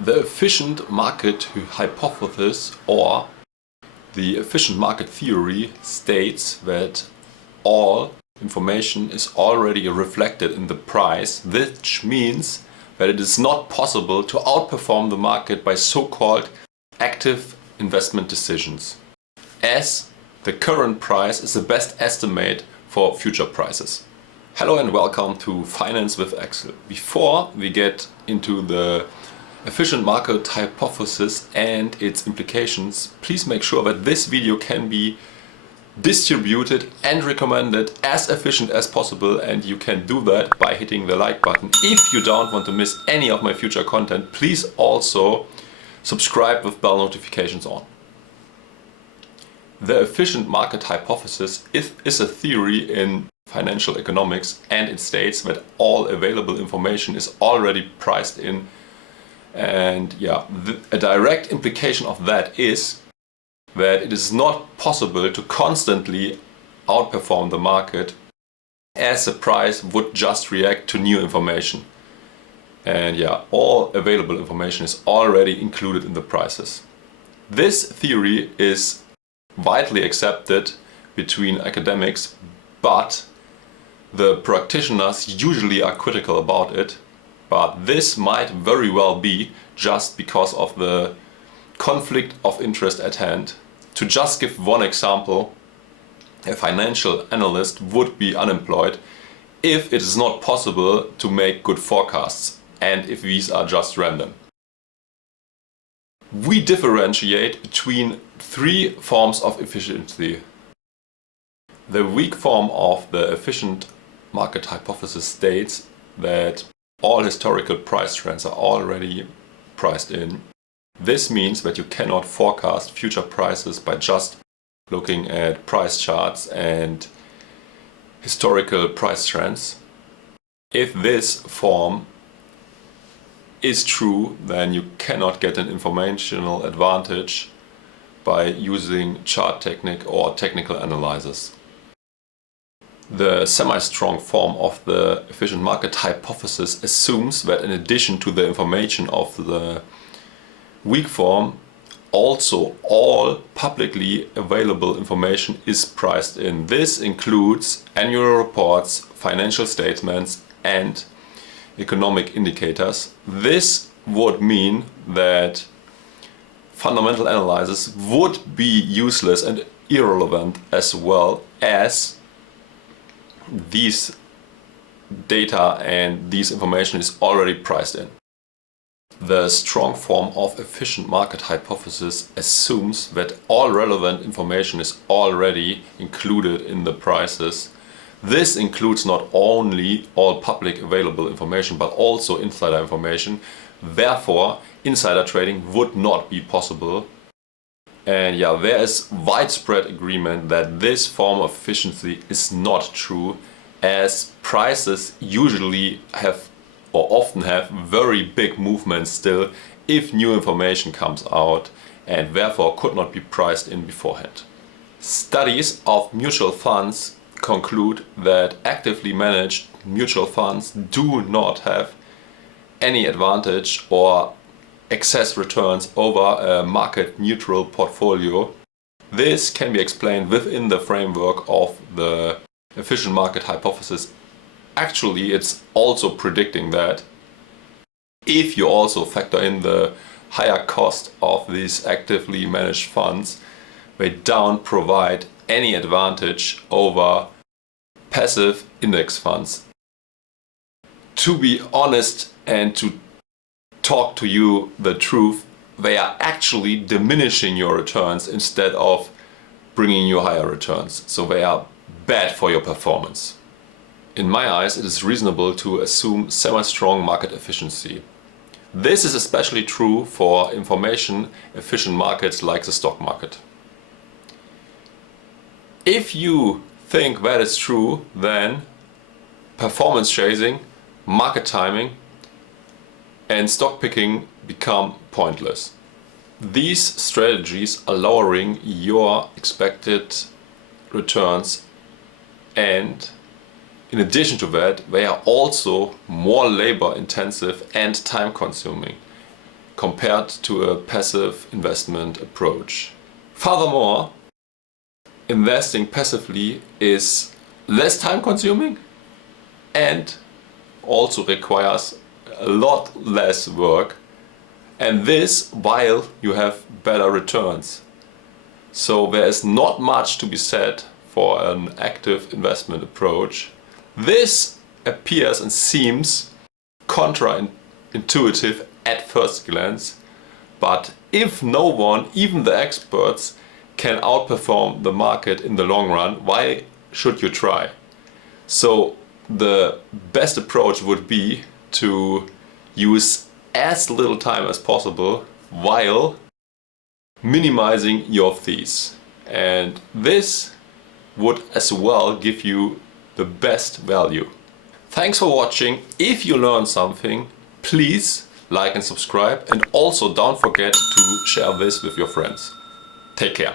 The efficient market hypothesis or the efficient market theory states that all information is already reflected in the price, which means that it is not possible to outperform the market by so-called active investment decisions, as the current price is the best estimate for future prices. Hello and welcome to Finance with Axel. Before we get into the efficient market hypothesis and its implications, please make sure that this video can be distributed and recommended as efficient as possible, and you can do that by hitting the like button. If you don't want to miss any of my future content, please also subscribe with bell notifications on. The efficient market hypothesis is a theory in financial economics, and it states that all available information is already priced in. And a direct implication of that is that it is not possible to constantly outperform the market, as the price would just react to new information. And all available information is already included in the prices. This theory is widely accepted between academics, but the practitioners usually are critical about it. But this might very well be just because of the conflict of interest at hand. To just give one example, a financial analyst would be unemployed if it is not possible to make good forecasts and if these are just random. We differentiate between three forms of efficiency. The weak form of the efficient market hypothesis states that all historical price trends are already priced in. This means that you cannot forecast future prices by just looking at price charts and historical price trends. If this form is true, then you cannot get an informational advantage by using chart technique or technical analysis. The semi-strong form of the efficient market hypothesis assumes that in addition to the information of the weak form, also all publicly available information is priced in. This includes annual reports, financial statements and economic indicators. This would mean that fundamental analysis would be useless and irrelevant, as well as these data and these information is already priced in. The strong form of efficient market hypothesis assumes that all relevant information is already included in the prices. This includes not only all public available information but also insider information. Therefore, insider trading would not be possible. And there is widespread agreement that this form of efficiency is not true, as prices usually have or often have very big movements still if new information comes out, and therefore could not be priced in beforehand. Studies of mutual funds conclude that actively managed mutual funds do not have any advantage or excess returns over a market neutral portfolio. This can be explained within the framework of the efficient market hypothesis. Actually, it's also predicting that if you also factor in the higher cost of these actively managed funds, they don't provide any advantage over passive index funds. To be honest and to talk to you the truth, they are actually diminishing your returns instead of bringing you higher returns. So they are bad for your performance. In my eyes, it is reasonable to assume semi-strong market efficiency. This is especially true for information efficient markets like the stock market. If you think that is true, then performance chasing, market timing and stock picking become pointless. These strategies are lowering your expected returns, and in addition to that, they are also more labor intensive and time consuming compared to a passive investment approach. Furthermore, investing passively is less time consuming and also requires a lot less work, and this while you have better returns. So there is not much to be said for an active investment approach. This appears and seems counterintuitive at first glance, but if no one, even the experts, can outperform the market in the long run, why should you try? So the best approach would be to use as little time as possible while minimizing your fees. And this would as well give you the best value. Thanks for watching. If you learned something, please like and subscribe, and also don't forget to share this with your friends. Take care.